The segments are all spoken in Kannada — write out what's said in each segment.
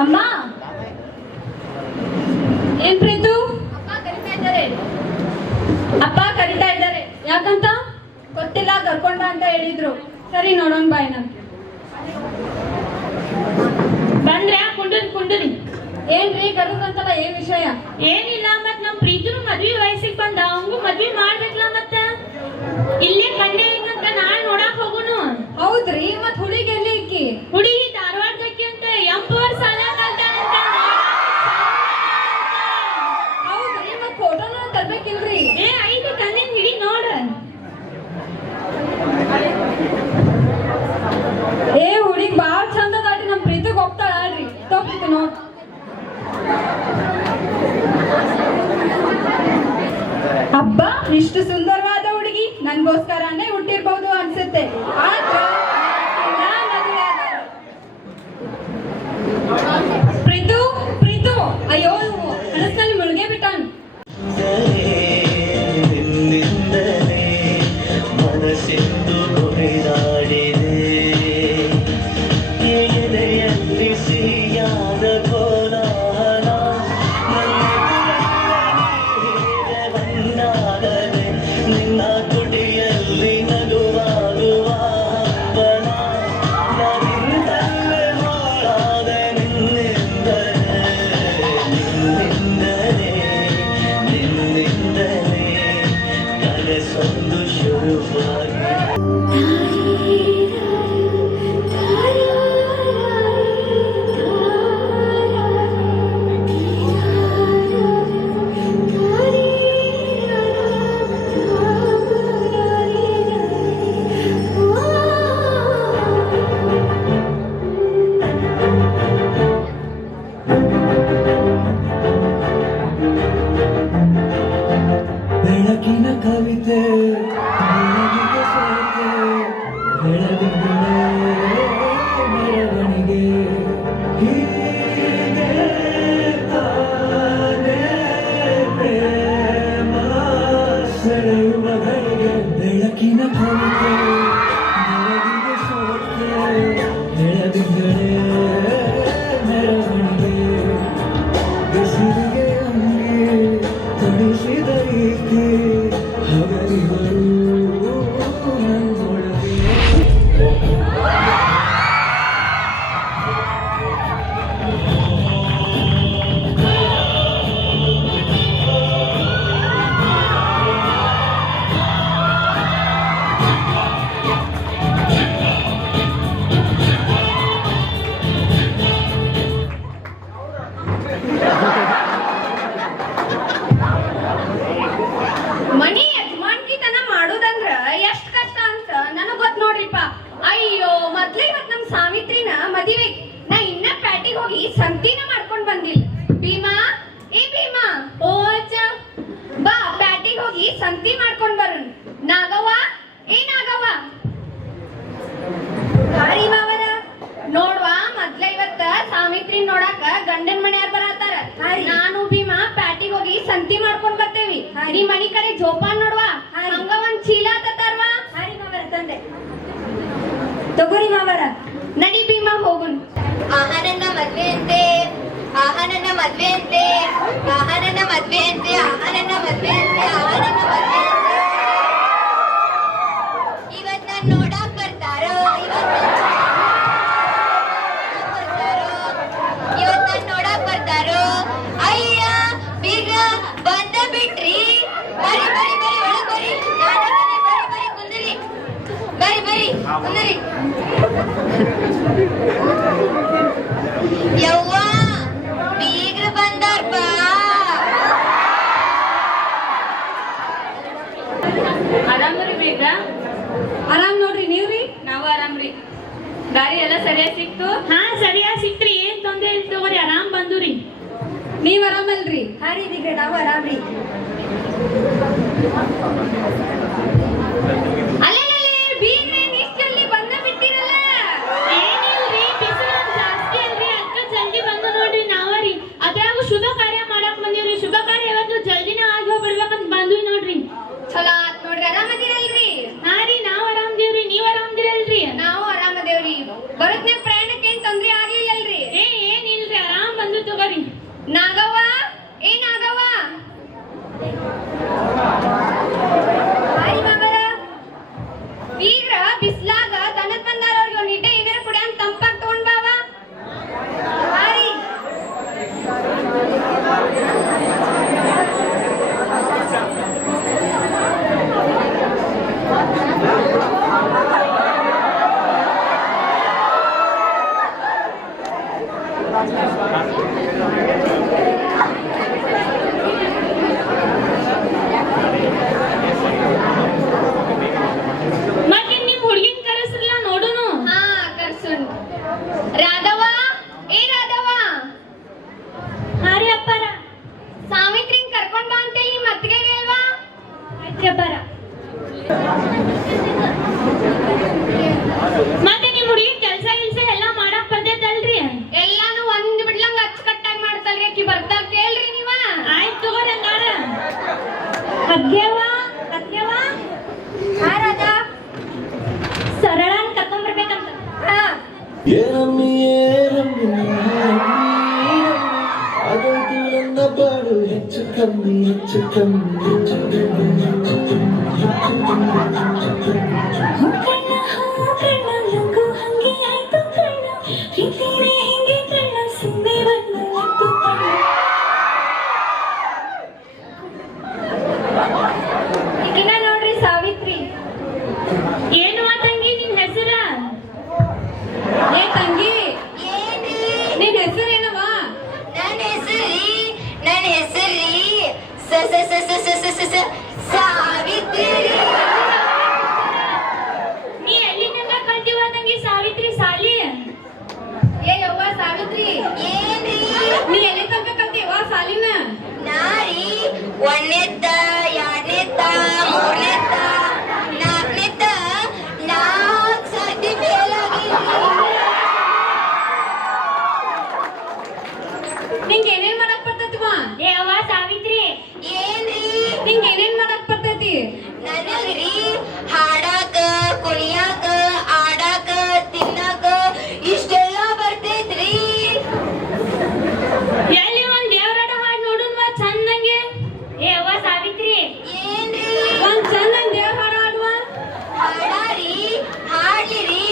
ಅಮ್ಮ ಏನ್ ಪ್ರೀತು? ಅಪ್ಪ ಕರಿತಾ ಇದ್ದಾರೆ. ಯಾಕಂತ ಗೊತ್ತಿಲ್ಲ, ಕರ್ಕೊಂಡ ಅಂತ ಹೇಳಿದ್ರು. ಸರಿ ನೋಡೋಣ ಬಾಯ್. ನಾನು ಬಂದ್ರೆ ಕುಂಡ್ರಿ ಏನ್ರಿ ಕರುದಂತಲ್ಲ, ಏನ್ ವಿಷಯ? ಏನಿಲ್ಲ, ಮತ್ ನಮ್ ಪ್ರೀತಿನು ಮದ್ವಿ ವಯಸ್ಸಿಗೆ ಬಂದ, ಅವಂಗೂ ಮದ್ವಿ ಮಾಡ್ಬೇಕಲ್ಲ. ಮತ್ತ ಇಲ್ಲೇ ಕಂಡೆ ಅಂತ ನಾಳೆ ನೋಡಾಕ್ ಹೋಗುನು. ಹೌದ್ರಿ, ಮತ್ ಹುಡುಗಿ ಎಲ್ಲಿ ಇಕ್ಕಿ? ಹುಡುಗಿ ಧಾರವಾಡದಕ್ಕೆ ಅಂತ ಎಂಪವರ್ ಸಾಲ ಕಲ್ತಾನಂತ. ಹೌದ್ರಿ, ಮತ್ ಫೋಟೋನ ತರ್ಬೇಕಿಲ್ರಿ? ಏ ಐದು ತಂದಿನ ಹಿಡಿ ನೋಡ. ಏ ಹುಡುಗಿ ಬಾಳ್ ಚಂದ ದಾಟಿ ನಮ್ ಪ್ರೀತಿಗೆ ಹೋಗ್ತಾಳ ಅಲ್ರಿ. ತೋಪಿತ್ತು ನೋಡ್. ಹಬ್ಬ, ಇಷ್ಟು ಸುಂದರವಾದ ಹುಡುಗಿ ನನ್ಗೋಸ್ಕರನೇ ಹುಟ್ಟಿರ್ಬಹುದು ಅನ್ಸುತ್ತೆ. ಪ್ರೀತು ಪ್ರೀತು, ಅಯ್ಯೋ ಕನಸಲ್ಲಿ ಮುಳುಗೇ ಬಿಟ್ಟಾನು. ಮನಸ್ಸಿಂದು ಕೊನೆದಾಡಿದೆ ಎದೆಯಲ್ಲಿ ಸಿಹಿಯಾದ ಕೋಲಾಹಲ ಬಂದಾಗಲೇ ನಿನ್ನ ಕುಟಿಯಲ್ಲಿ ನಗುವಾಗುವ ಹಬ್ಬನ ನನ್ನಿಂದಲೇ ಹಾಳಾದ ನಿನ್ನಿಂದಲೇ ಕನಸೊಂದು ಶುರುವಾಗಿ ಬೆಳಕಿನ ಕವಿತೆ ಬೆಳಗಿಗೆ ಸೋತೆ ಬೆಳದಿಂಗಳೇ ಮೆರವಣಿಗೆ ಹೀಗೆ ತಾನೇ ಪ್ರೇಮ ಸೆಳೆಯುವ ಗಳಿಗೆ ಬೆಳಕಿನ ಕವಿತೆ ಬೆಳಗಿಗೆ ಸೋತೆ ಬೆಳದಿಂಗಳೇ ಮೆರವಣಿಗೆ ಬಿಸಿಲಿಗೆ ಅಂಗಿ ತೊಡಿಸಿದ ರೀತಿ ಹಗಲಿಗಳು ನನ್ನೊಳಗೆ. ಮನಿ ಯಜಮಾನ್ಕಿತನ ಮಾಡೋದಂದ್ರ ಎಷ್ಟ್ ಕಷ್ಟ ಅಂತ ನನಗ್ ಗೊತ್ತ ನೋಡ್ರಿಪ್ಪ. ಅಯ್ಯೋ, ಮೊದ್ಲೇ ಇವತ್ ನಮ್ ಸಾವಿತ್ರಿನ ಮದಿವೆ. ನಾ ಇನ್ನ ಪ್ಯಾಟಿಗೆ ಹೋಗಿ ಸಂತಿನ ಮಾಡ್ಕೊಂಡ್ ಬಂದಿಲ್ಲ. ಭೀಮಾ, ಏ ಭೀಮಾ, ಓ ಅಜ್ಜ, ಬಾ ಪ್ಯಾಟಿಗೆ ಹೋಗಿ ಸಂತಿ ಮಾಡ್ಕೊಂಡ್ ಬರೋಣ. ನಾಗವ್ವ, ಏ ನಾಗವ್ವ. ಹಾರಿ ಮಾವರ, ನೋಡ್ವಾ ಮೊದ್ಲ ಇವತ್ತ ಸಾವಿತ್ರಿ ನೋಡಾಕ ಗಂಡನ್ ಮನೆಯಾರ್ ಬರತಾರ. ನಾನು ಭೀಮಾ ಪ್ಯಾಟಿಗೆ ಹೋಗಿ ಸಂತಿ ಮಾಡ್ಕೊಂಡ್ ಬರ್ತೇವಿ. ನಿಮ್ ಮನಿ ಕಡೆ ಜೋಪಾನ್ ನೋಡ್ವಾ. ಹಂಗ ಒಂದ್ ಚೀಲ ತರ್ವಾ. ಹಾರಿ ಮಾವರ, ತಂದೆ ತಗೋರಿ ಮಾವರ. ನಡಿ ಭೀಮಾ ಹೋಗುನ್. ಆಹನನ್ನ ಮದ್ವೆ ಅಂತೆ, ಆಹನನ್ನ ಮದ್ವೆ ಅಂತೆ, ಆಹನನ್ನ ಮದ್ವೆ ಅಂತೆ, ಆಹನನ್ನ ಮದ್ವೆ ಅಂತೆ, ಆಹನನ್ನ ಮದ್ವೆ ಅಂತೆ. ಇವತ್ ನಾನ್ ನೋಡಾಕ್ ಬರ್ತಾರೋ, ಇವತ್ ನಾನ್ ನೋಡಾಕ್ ಬರ್ತಾರೋ. ಅಯ್ಯ ಬೀಗ ಬಂದ ಬಿಟ್ರಿ. ಬರಿ ಬರಿ ಬರಿ ಒಳಗ್ ಬರಿ. ಬರಿ ಬರಿ ಕುಂದರಿ. ಬರಿ ಬರಿ ಕುಂದರಿ. ಯವ್ವ ಬೀಗ್ರು ಬಂದಾರ್ಪ. ಆರಾಮ್ರಿ ಬೇಗ? ಆರಾಮ್ ನೋಡ್ರಿ, ನೀವ್ರಿ? ನಾವು ಆರಾಮ್ರಿ. ದಾರಿ ಎಲ್ಲ ಸರಿಯಾಗಿ ಸಿಕ್ತು? ಹಾ ಸರಿಯಾಗಿ ಸಿಕ್ತ್ರಿ, ಏನ್ ತೊಂದ್ರೆ ಇಲ್ಲ ತಗೋರಿ, ಆರಾಮ್ ಬಂದುರಿ. ನೀವ್ ಆರಾಮಲ್ರಿ? ಹಾರಿ ಇದೀಗ ನಾವು ಆರಾಮ್ರಿ. ಅಲ್ಲೇ ಬೀಗ್ರೆ ಇಷ್ಟಲ್ಲಿ ಬಂದ ಬಿಟ್ಟಿರಲ್ಲ. ಏನಿಲ್ರಿ, ಬಿಸಿಲು ಜಾಸ್ತಿ ಅಲ್ರಿ, ಅದ್ಕ ಜಲ್ದಿ ಬಂದು ನೋಡ್ರಿ ನಾವರಿ. ಅದ್ರಾಗ ಶುಭ ಕಾರ್ಯ ಮಾಡಕ್ ಬಂದಿವ್ರಿ. ಶುಭ ಕಾರ್ಯ ಯಾವತ್ತು ಜಲ್ದಿನ ಆಗಿ ಹೋಗ್ಬಿಡ್ಬೇಕಂತ ಬಂದ್ವಿ ನೋಡ್ರಿ. ಚಲೋ ಆತ್ ನೋಡ್ರಿ. ಆರಾಮದಿರಲ್ರಿ? ಹಾ ರೀ, ನಾವ್ ಆರಾಮ್ದೇವ್ರಿ. ನೀವ್ ಆರಾಮ್ದಿರಲ್ರಿ? ನಾವು ಆರಾಮದೇವ್ರಿ. ಬರೋದ್ನೇ ಪ್ರಯಾಣಕ್ಕೆ ಏನ್ ತೊಂದ್ರೆ ಆಗ್ಲಿಲ್ಲಲ್ರಿ? ಏನಿಲ್ರಿ, ಮತ್ತೆ ನಿಮ್ ಹುಡುಗಿನ ಕರೆಸ್ರಲ್ಲ ನೋಡುನು. ಹಾ ಕರ್ಸುನ್. ರಾಧವ, ಏ ರಾಧವ, ಹಾ ರೀ ಅಪ್ಪಾರ. ಸಾವಿತ್ರಿನ್ ಕರ್ಕೊಂಡ್ ಬಾ ಅಂತ ಹೇಳಿ ಮತ್ಗೆ ಹೇಳ್ವಾ? ಆಯ್ತ್ರಿ ಅಪ್ಪಾರ. ಮತ್ತೆ ನಿಮ್ ಹುಡುಗಿನ ಕೆಲ್ಸ ಎಲ್ಲ ಮಾಡಕ್ ಬರ್ತೈತಲ್ರಿ? ಎಲ್ಲಾನು ಒಂದ್ ಬಿಡ್ಲಂಗ್ ಅಚ್ಚುಕಟ್ಟಾಗಿ ಮಾಡ್ತಾಳ್ರಿ ಆಕಿ ಬರ್ತಾಳ ಕೇಳ್ರಿ ನೀವ. ಆಯ್ತು ತಗೋರಿ ಹಂಗಾರ. ಅದ್ಯವ್ವ ಅದ್ಯವ್ವ ಹಾ ರಾಧಾ. ಸರಳನ್ ಕರ್ಕೊಂಡ್ ಬರ್ಬೇಕಂತ. ಹಾ ಏನಮ್ಮಿ ಏನಮ್ಮಿ ಅದೊಂದು ನನ್ನ ಬಾಳು ಹೆಚ್ಚು ಕಮ್ಮಿ ಹೆಚ್ಚು ಕಮ್ಮಿ ಹೆಚ್ಚು ಕಮ್ಮಿ ಹೆಚ್ಚು ಕಮ್ಮಿ ಹೆಚ್ಚು ಕಮ್ಮಿ ಈಗಿನ ನೋಡ್ರಿ ಸಾವಿತ್ರಿ. ಏನು ತಂಗಿ ನಿನ್ ಹೆಸರ? ಏ ತಂಗಿ, ಏನ್ರಿ? ನಿನ್ ಹೆಸರೇನವ? ನನ್ನ ಹೆಸರಿ ಸಾವಿತ್ರಿ. ನೀ ಎಲ್ಲಿಂದ ಕಲ್ತಿವ ತಂಗಿ ಸಾವಿತ್ರಿ ಸಾಲಿ? ಏ ಯವ್ವ ಸಾವಿತ್ರಿ, ಏನ್ರಿ? ನೀ ಎಲ್ಲಿ ತನಕ ಕಲ್ತೀವ ಸಾಲಿನ? ನಾರಿ ಒಂದನೇತ್ತ ಎರಡನೇತ್ತ ಮೂರನೇತ್ತ ನಾಲ್ಕನೇತ್ತ 4 ಸರ್ತಿ ಫೇಲ್ ಆಗಿಲ್ಲ. ನಿಂಗೆ ಏನೇನ್ ಮಾಡಕ್ ಬರ್ತೈತಿವ? ಏ ಅವ್ವ ಸಾವಿತ್ರಿ, ಏನ್ರಿ? ನಿಂಗೆ ಏನೇನ್ ಮಾಡಕ್ ಬರ್ತೈತಿ? ನನಗ್ರಿ ಹಾಡಾಕ ಕುಣಿಯಾಕ ಆಡಾಕ ತಿನ್ನಾಕ ಇಷ್ಟೆಲ್ಲ ಬರ್ತೈತ್ರಿ. ಎಲ್ಲಿ ಒಂದ್ ದೇವರಾಡ ಹಾಡ್ ನೋಡುನ್ವ ಚಂದಂಗೆ. ಏ ಅವ್ವ ಸಾವಿತ್ರಿ, ಏನ್ರಿ? ಒಂದ್ ಚಂದ ದೇವ್ರ ಹಾಡ ಹಾಡುವ. ಹಾಡಾರಿ ಹಾಡ್ಲಿರಿ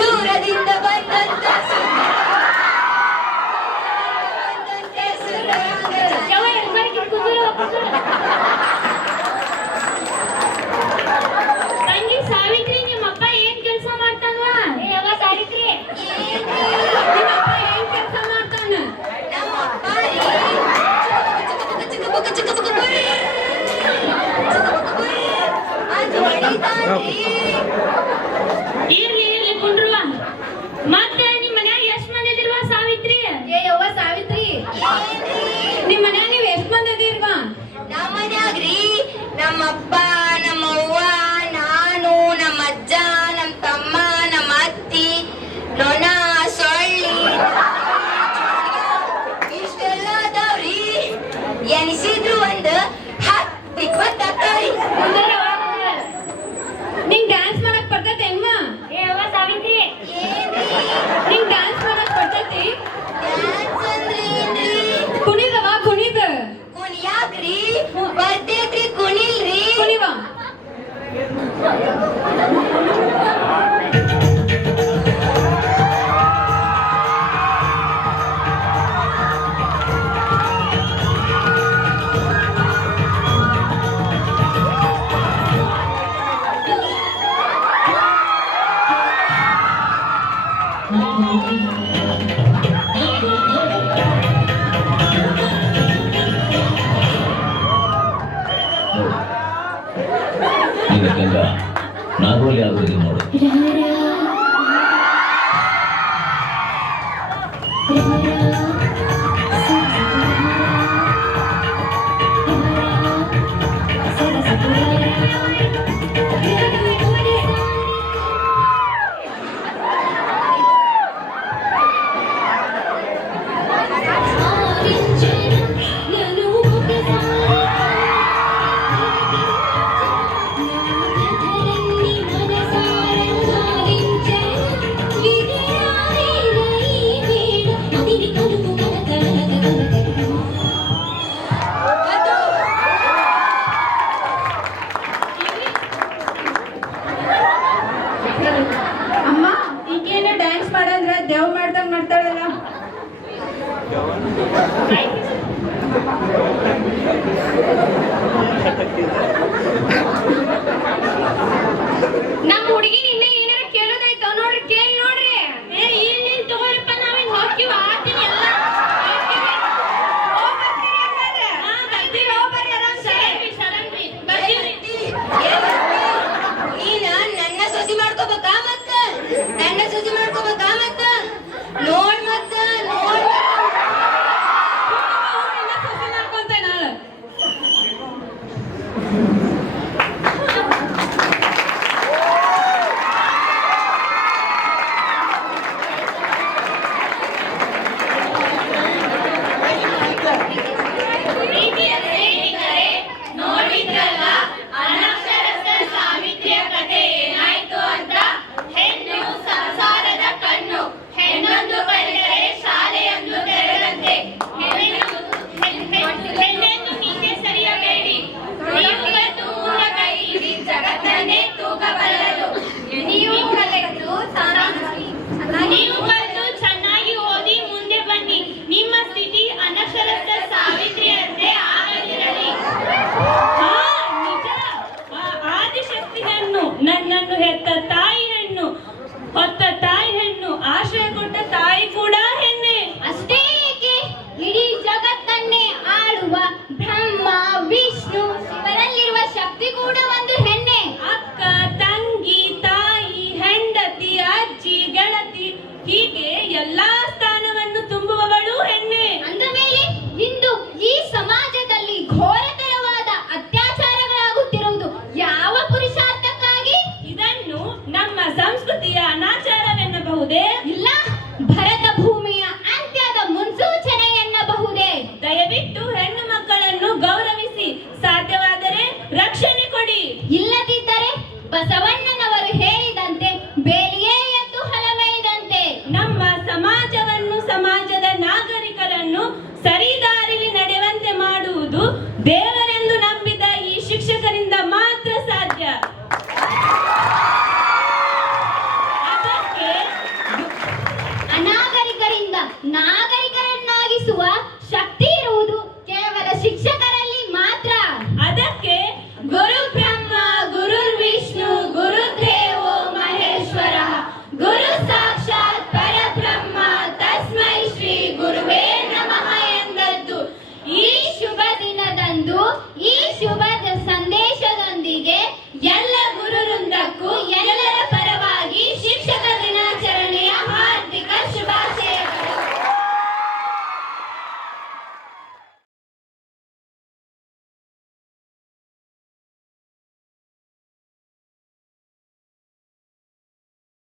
ದೂರದಿಂದ ಬಂದಂತ ಯವ್ವ ಎಲ್ಬಾರ್ದು ಕುಂದ್ರು ತಂಗಿ ಸಾವಿತ್ರಿ, ನಿಮ್ಮಪ್ಪ ಏನ್ ಕೆಲ್ಸ ಮಾಡ್ತಾನ್ವ? ಏ ಅವ್ವ ಸಾವಿತ್ರಿ, ನಿಮ್ಮ ಅಪ್ಪ ಏನ್ ಕೆಲ್ಸ ಮಾಡ್ತಾನ? ನಮ್ಮ ಅಪ್ಪ ರೀ ಅದು ಹೊಡಿತಾನ್ರಿ. ಇರ್ಲಿ ಕುಂಡ್ರುವ. ಮತ್ತೆ ನಿಮ್ ಮನ್ಯಾಗ ಎಷ್ಟ್ ಮಂದಿ ಇದಿರ್ವ ಸಾವಿತ್ರಿ? ಏ ಯವ್ವ ಸಾವಿತ್ರಿ, ಏನ್ರಿ? ನಿಮ್ ಮನ್ಯಾಗ ನೀವ್ ಎಷ್ಟ್ ಮಂದಿ ಅದೀರ್ವಾ? ನಮ್ಮ ಮನ್ಯಾಗ್ರಿ ನಮ್ಮಪ್ಪ ನಮ್ಮವ್ವ ನಾನು ನಮ್ಮ ಅಜ್ಜ ನಮ್ಮ ತಮ್ಮ ನಮ್ಮ ಅತ್ತಿ ನೊಣ ಸೊಳ್ಳಿ ಇಷ್ಟೆಲ್ಲ ಅದಾವ್ರಿ. ಎನಿಸಿದ್ರು ಒಂದ್ 10-20 ಆಗ್ತಾವ್ರಿ. ನಿಂಗ್ ಡ್ಯಾನ್ಸ್ ಮಾಡಕ್ ಬರ್ತೈತೇನ್ವಾ? ಏ ಅವ್ವ ಸಾವಿತ್ರಿ, ಏನ್ರಿ? ನಿಂಗ್ ಡ್ಯಾನ್ಸ್ ಮಾಡಕ್ ಬರ್ತೈತಿ? ಡ್ಯಾನ್ಸ್ ಅಂದ್ರೆ ಏನ್ರಿ? ಕುಣಿದವ ಕುಣಿದ ಕುಣಿಯಾಕ್ರಿ ಬರ್ತೈತ್ರಿ ಕುಣಿಲ್ರಿ. ಕುಣಿವ. ಇದಕ್ಕೆಲ್ಲ ನಾಗೋಲಿ ಆಗೋದಿಲ್ಲ ನೋಡು. ಅಮ್ಮ ಈಗೇನ ಡ್ಯಾನ್ಸ್ ಮಾಡಂದ್ರ ದೇವ್ ಮಾಡ್ದಂಗ್ ಮಾಡ್ತಾಳಲ್ಲ. ನಮ್ಮ ಹುಡುಗಿ ಇನ್ನೇ ಏನಾರ ಕೇಳೋದೈತೋ ನೋಡ್ರಿ, ಕೇಳಿ ನೋಡ್ರಿ. ಏ ಇಲ್ಲಿ ತಗೋರಿಪ್ಪ, ನಾವೇನ್ ಹೋಗ್ತೀವ ಆತೀನಿ ಎಲ್ಲ ಮಕ್ಕಳನ್ನು ಸರಿದಾರಿಲಿ ನಡೆಯುವಂತೆ ಮಾಡುವುದು ದೇವರೆಂದು ನಂಬಿದ ಈ ಶಿಕ್ಷಕರಿಂದ ಮಾತ್ರ ಸಾಧ್ಯ. ಅದಕ್ಕೆ ಅನಾಗರಿಕರಿಂದ ನಾಗರಿಕರನ್ನಾಗಿಸುವ ಶಕ್ತಿ ಇರುವುದು ಕೇವಲ ಶಿಕ್ಷಕರಲ್ಲಿ ಮಾತ್ರ. ಅದಕ್ಕೆ ಗುರು ಬ್ರಹ್ಮ ಗುರುರ್ ವಿಷ್ಣು ಗುರುದೇವೋ ಮಹೇಶ್ವರ ಗುರು ಸಾಕ್ಷಾತ್ ಪರಬ್ರಹ್ಮ ತಸ್ಮೈ ಶ್ರೀ ಗುರುವೇ ನಮಃ ಎಂದದ್ದು. ಈ ಶುಭ ದಿನದಂದು ಈ ಶುಭ